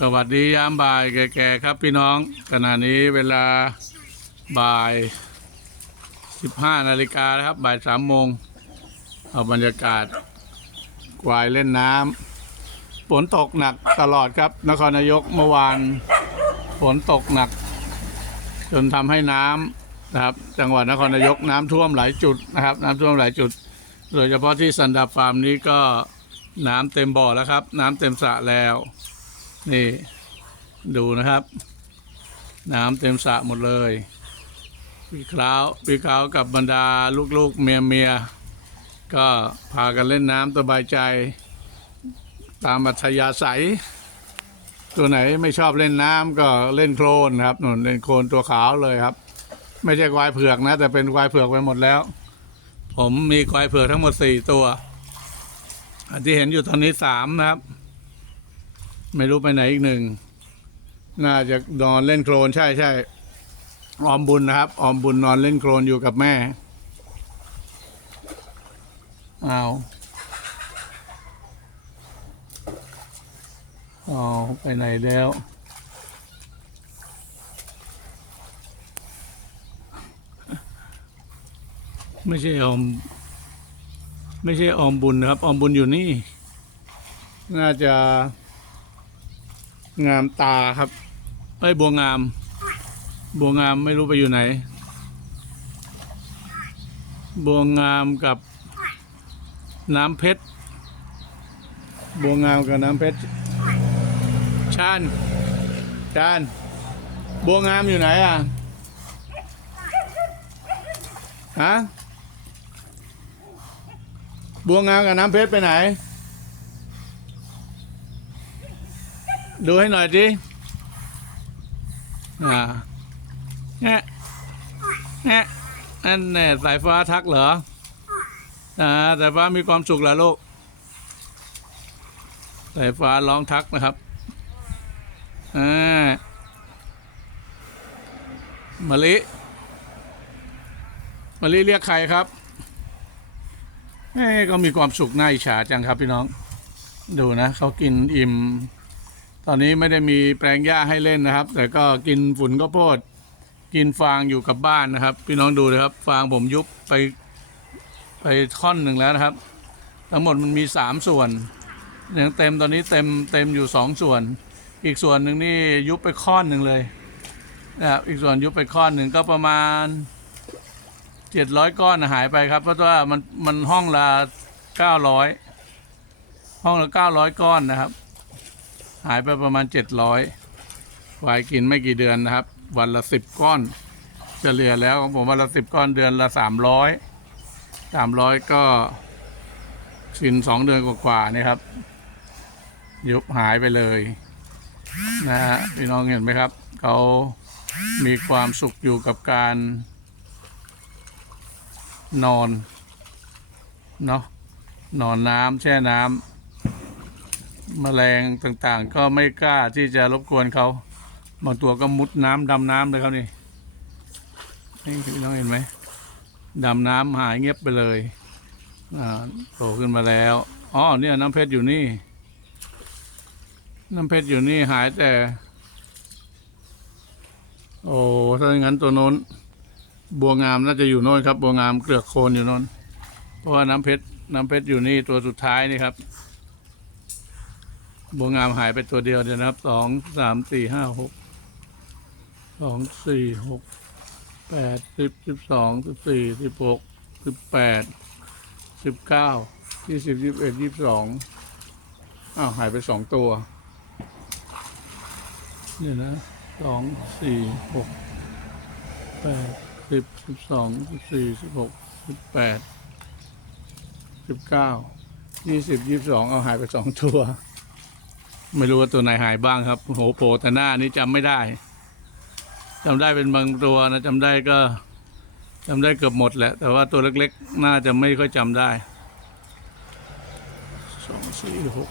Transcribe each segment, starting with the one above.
สวัสดียามบ่ายแก่ๆครับพี่น้องขณะนี้เวลาบ่าย 15นาฬิกานะครับ บ่ายสามโมงเอาบรรยากาศกวายเล่นน้ำฝนตกหนักตลอดครับ นครนายกเมื่อวานฝนตกหนัก จนทำให้น้ำนะครับ จังหวัดนครนายกน้ำท่วมหลายจุดนะครับ น้ำท่วมหลายจุด โดยเฉพาะที่สันดาฟาร์มนี้ก็น้ำเต็มบ่อแล้วครับ น้ำเต็มสระแล้ว นี่ ดูนะครับ น้ำเต็มสระหมดเลยพี่คราวพี่คราวกับบรรดาลูกๆเมียเมียๆก็พากันเล่นน้ำสบายใจ ตามอัธยาศัย ตัวไหนไม่ชอบเล่นน้ำก็เล่นโคลนครับนุ่นเล่นโคลนตัวขาวเลยครับ ไม่ใช่ควายเผือกนะ แต่เป็นควายเผือกไปหมดแล้ว ผมมีควายเผือกทั้งหมดสี่ตัว อันที่เห็นอยู่ตอนนี้สามนะครับ ไม่รู้ไปไหนอีกหนึ่ง น่าจะนอนเล่นโคลนใช่ใช่ออมบุญนะครับ ออมบุญนอนเล่นโคลนอยู่กับแม่เอาวอ๋อไปไหนแล้วไม่ใช่ออม ไม่ใช่ออมบุญนะครับ ออมบุญอยู่นี่ น่าจะ งามตาครับเอ้ยบัวงาม บัวงามไม่รู้ไปอยู่ไหน บัวงามกับน้ำเพชร บัวงามกับน้ำเพชรชานชานบัวงามอยู่ไหนอะ ฮะ บัวงามกับน้ำเพชรไปไหน ดูให้หน่อยดิอ่าแง่แง่นั่นแน่สายฟ้าทักเหรอ อ่าสายฟ้ามีความสุขเหรอลูกสายฟ้าร้องทักนะครับ อ่ามะลิมะลิเรียกใครครับเอ้ก็มีความสุขน่าอิจฉาจังครับพี่น้อง ดูนะเขากินอิ่ม ตอนนี้ไม่ได้มีแปลงหญ้าให้เล่นนะครับ แต่ก็กินฝุ่นข้าวโพด กินฟางอยู่กับบ้านนะครับ พี่น้องดูนะครับ ฟางผมยุบไปไปท่อนหนึ่งแล้วนะครับ ทั้งหมดมันมีสามส่วนอย่างเต็มตอนนี้เต็มเต็มอยู่สองส่วน อีกส่วนหนึ่งนี่ยุบไปข้อนหนึ่งเลยนะครับอีกส่วนยุบไปข้อนหนึ่งก็ประมาณเจ็ดร้อยก้อนหายไปครับ เพราะว่ามันมันห้องละเก้าร้อยห้องละเก้าร้อยก้อนนะครับ หายไปประมาณเจ็ดร้อยวายกินไม่กี่เดือนนะครับ วันละสิบก้อนเฉลี่ยแล้วของผมวันละสิบก้อนเดือนละสามร้อยสามร้อยก็กินสองเดือนกว่าๆนี่ครับ ยุบหายไปเลย นะฮะพี่น้องเห็นไหมครับ เขามีความสุขอยู่กับการนอน เนาะนอนน้ำแช่น้ำ แมลงต่างๆ ก็ไม่กล้าที่จะรบกวนเขาบางตัวก็มุดน้ำดำน้ำเลยครับนี่นี่พี่น้องเห็นไหมดำน้ำหายเงียบไปเลยโผล่ขึ้นมาแล้วอ๋อเนี่ยน้ำเพชรอยู่นี่ น้ำเพชรอยู่นี่หายแต่ โอ้ถ้าอย่างนั้นตัวโน้น บัวงามน่าจะอยู่โน้นครับ บัวงามเกลือกโคนอยู่โน้นเพราะว่าน้ำเพชรน้ำเพชรอยู่นี่ตัวสุดท้ายนี่ครับ บัวงามหายไปตัวเดียวเดี๋ยวนะครับสองสามสี่ห้าหกสองสี่หกแปดสิบสิบสองสิบสี่สิบหกสิบแปดสิบเก้ายี่สิบยี่สิบเอ็ดยี่สิบสองอ้าวหายไปสองตัวเนี่ยนะสองสี่หกแปดสิบสิบสองสิบสี่สิบหกสิบแปดสิบเก้ายี่สิบยี่สิบสองเอาหายไปสองตัว ไม่รู้ว่าตัวไหนหายบ้างครับโหโผล่แต่หน้านี้จำไม่ได้จำได้เป็นบางตัวนะจำได้ก็จำได้เกือบหมดแหละ แต่ว่าตัวเล็กๆ น่าจะไม่ค่อยจำได้สองสี่หก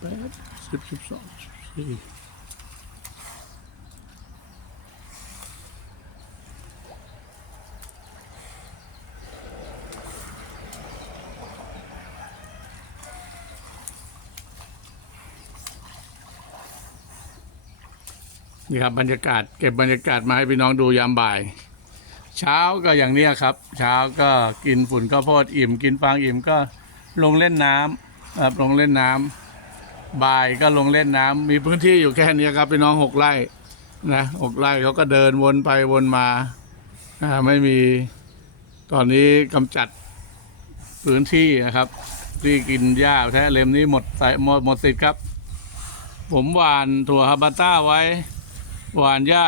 แปดสิบสิบสองสิ นี่ครับบรรยากาศเก็บบรรยากาศมาให้พี่น้องดูยามบ่าย เช้าก็อย่างนี้ครับ เช้าก็กินฝุ่นข้าวโพดอิ่ม กินฟางอิ่มก็ลงเล่นน้ำครับลงเล่นน้ำบ่ายก็ลงเล่นน้ำมีพื้นที่อยู่แค่นี้ครับพี่น้องหกไร่นะหกไร่เขาก็เดินวนไปวนมาไม่มีตอนนี้กำจัดพื้นที่นะครับ ที่กินหญ้าแท้เลมนี้หมดใส่หมดหมดสิทธ์ครับ ผมหวานถั่วฮาบาต้าไว้ หวานหญ้า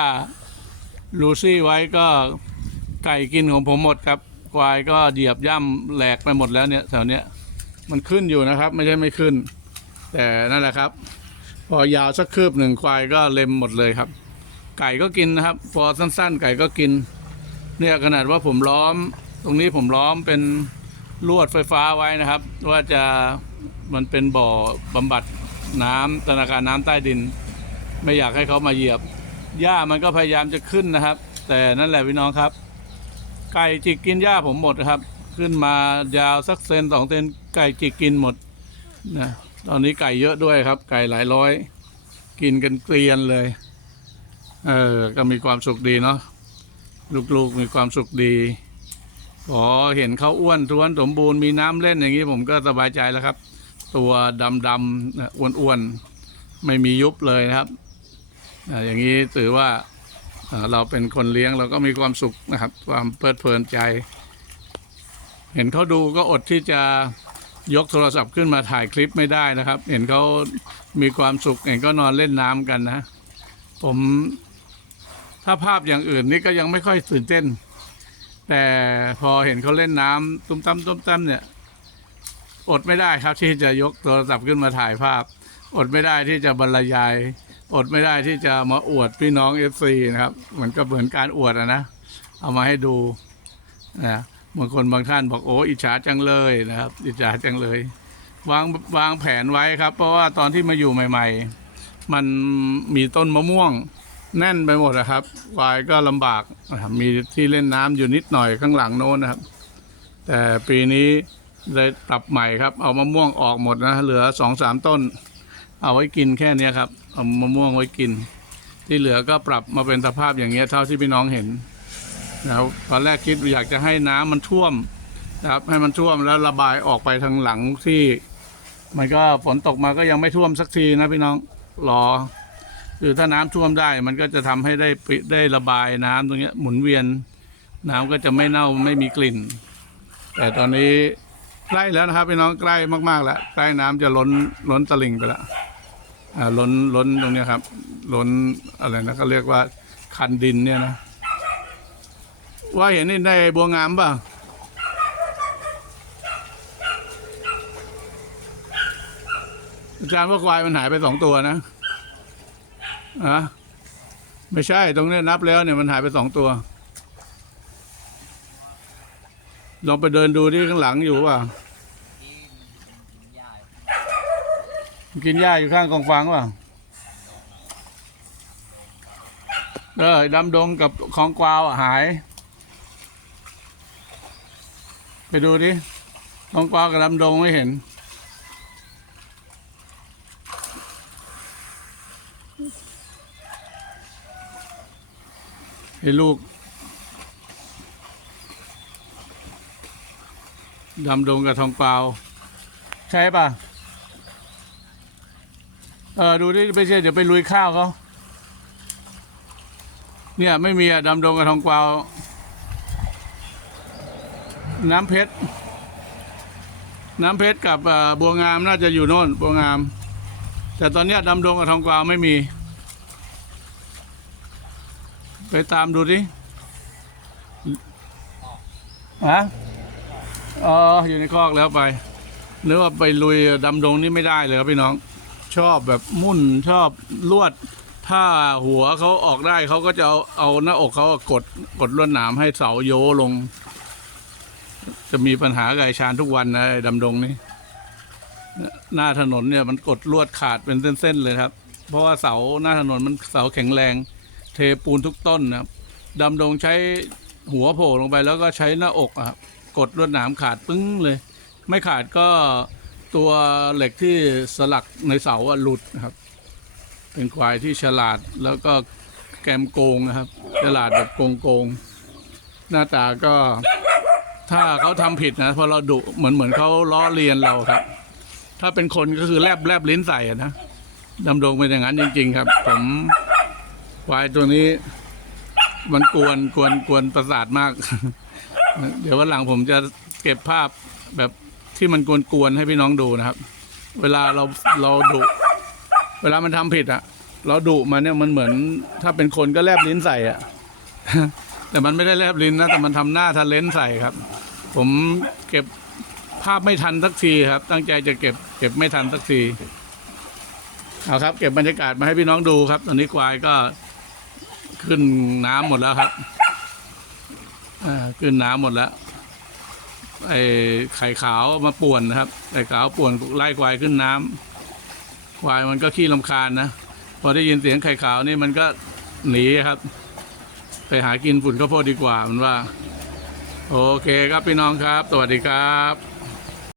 ลูซี่ไว้ก็ไก่กินของผมหมดครับควายก็เหยียบย่ำแหลกไปหมดแล้วเนี่ยแถวเนี้ยมันขึ้นอยู่นะครับ ไม่ใช่ไม่ขึ้น แต่นั่นแหละครับ พอยาวสักคืบหนึ่งควายก็เล็มหมดเลยครับ ไก่ก็กินนะครับ พอสั้น ๆ ไก่ก็กิน เนี่ยขนาดว่าผมล้อม ตรงนี้ผมล้อมเป็นลวดไฟฟ้าไว้นะครับ ว่าจะมันเป็นบ่อบำบัดน้ำธนาคารน้ำใต้ดิน ไม่อยากให้เขามาเหยียบ หญ้ามันก็พยายามจะขึ้นนะครับ แต่นั่นแหละพี่น้องครับ ไก่จิกกินหญ้าผมหมดครับ ขึ้นมายาวสักเซนสองเซนไก่จิกกินหมดนะตอนนี้ไก่เยอะด้วยครับ ไก่หลายร้อย กินกันเกลียนเลย เออก็มีความสุขดีเนาะลูกๆมีความสุขดีพอเห็นเขาอ้วนท้วนสมบูรณ์มีน้ำเล่นอย่างนี้ผมก็สบายใจแล้วครับ ตัวดำๆนะอ้วนๆไม่มียุบเลยนะครับ อย่างนี้ถือว่าอ่าเราเป็นคนเลี้ยงเราก็มีความสุขนะครับ ความเพลิดเพลินใจ เห็นเขาดูก็อดที่จะยกโทรศัพท์ขึ้นมาถ่ายคลิปไม่ได้นะครับ เห็นเขามีความสุขเห็นก็นอนเล่นน้ำกันนะ ผมถ้าภาพอย่างอื่นนี่ก็ยังไม่ค่อยตื่นเต้น แต่พอเห็นเขาเล่นน้ำตุ้มตั้มตุ้มตั้มเนี่ย อดไม่ได้ครับที่จะยกโทรศัพท์ขึ้นมาถ่ายภาพ อดไม่ได้ที่จะบรรยาย อดไม่ได้ที่จะมาอวดพี่น้องเอฟซีนะครับเหมือนกับเหมือนการอวดอะนะเอามาให้ดูนะบางคนบางท่านบอกโอ้อิจฉาจังเลยนะครับ อิจฉาจังเลยวางวางแผนไว้ครับ เพราะว่าตอนที่มาอยู่ใหม่ ๆ มันมีต้นมะม่วงแน่นไปหมดนะครับวายก็ลำบากมีที่เล่นน้ำอยู่นิดหน่อยข้างหลังโน้นนะครับ แต่ปีนี้เลยปรับใหม่ครับ เอามะม่วงออกหมดนะเหลือสองสามต้น เอาไว้กินแค่นี้ครับเอามะม่วงไว้กิน ที่เหลือก็ปรับมาเป็นสภาพอย่างเงี้ยเท่าที่พี่น้องเห็นนะครับตอนแรกคิดอยากจะให้น้ำมันท่วมนะครับให้มันท่วมแล้วระบายออกไปทางหลังที่ มันก็ฝนตกมาก็ยังไม่ท่วมสักทีนะพี่น้องรอคือถ้าน้ำท่วมได้มันก็จะทำให้ได้ได้ระบายน้ำตรงเนี้ยหมุนเวียน น้ำก็จะไม่เน่าไม่มีกลิ่น แต่ตอนนี้ใกล้แล้วนะครับพี่น้องใกล้มากๆแล้วใกล้น้ำจะล้นล้นตลิ่งไปแล้ว อ่าล้นล้นตรงเนี้ยครับ ล้นอะไรนะเขาเรียกว่าคันดินเนี่ยนะว่าเห็นนี่ในบัวงามป่ะอาจารย์ว่าควายมันหายไปสองตัวนะอะไม่ใช่ตรงนี้นับแล้วเนี่ยมันหายไปสองตัว ลองไปเดินดูที่ข้างหลังอยู่ป่ะ กินหญ้าอยู่ข้างกองฟางป่ะเออดำดงกับของกวาวหาย ไปดูดิของกวาวกับดำดงไม่เห็นให้ลูกดำดงกับทองเปล่าใช่ป่ะ เออดูดิไม่ใช่เดี๋ยวไปลุยข้าวเขาเนี่ยไม่มีอะดำดงกับทองเปล่าน้ำเพชร น้ำเพชรกับบัวงามน่าจะอยู่โน่นบัวงาม แต่ตอนนี้ดำดงกับทองกวาวไม่มี ไปตามดูดิฮะอ๋ออยู่ในคอกแล้วไปหรือว่าไปลุยดำดงนี่ไม่ได้เลยครับพี่น้อง ชอบแบบมุ่นชอบลวด ถ้าหัวเขาออกได้เขาก็จะเอาเอาหน้าอกเขากดกดลวดหนามให้เสาโยลง จะมีปัญหากับไอ้ชานทุกวันนะไอ้ดำดงนี่หน้าถนนเนี่ยมันกดลวดขาดเป็นเส้นๆเลยครับ เพราะว่าเสาหน้าถนนมันเสาแข็งแรง เทปูนทุกต้นนะครับดำดงใช้หัวโผล่ลงไปแล้วก็ใช้หน้าอกอะครับกดลวดหนามขาดปึ้งเลย ไม่ขาดก็ ตัวเหล็กที่สลักในเสาหลุดนะครับ เป็นควายที่ฉลาดแล้วก็แกมโกงนะครับ ฉลาดแบบโกงโกงหน้าตาก็ถ้าเขาทำผิดนะพอเราดุเหมือนเหมือนเขาล้อเลียนเราครับ ถ้าเป็นคนก็คือแลบแลบลิ้นใส่อะนะดำดงเป็นอย่างนั้นจริง ๆ ครับ ผมควายตัวนี้ มันกวนกวนกวนประสาทมาก เดี๋ยววันหลังผมจะเก็บภาพแบบ ที่มันกวนๆให้พี่น้องดูนะครับ เวลาเราเราดุเวลามันทำผิดอะเราดุมันเนี่ยมันเหมือนถ้าเป็นคนก็แลบลิ้นใส่อะแต่มันไม่ได้แลบลิ้นนะแต่มันทำหน้าทะเลนใส่ครับ ผมเก็บภาพไม่ทันสักทีครับ ตั้งใจจะเก็บ เก็บไม่ทันสักทีเอาครับ เก็บบรรยากาศมาให้พี่น้องดูครับ ตอนนี้ควายก็ขึ้นน้ำหมดแล้วครับอ่าขึ้นน้ำหมดแล้ว ไอ้ไข่ขาวมาป่วนนะครับไข่ขาวป่วนไล่ควายขึ้นน้ำควายมันก็ขี้ลำคาญนะพอได้ยินเสียงไข่ขาวนี่มันก็หนีครับ ไปหากินฝุ่นข้าวโพดดีกว่ามันว่า โอเคครับพี่น้องครับ สวัสดีครับ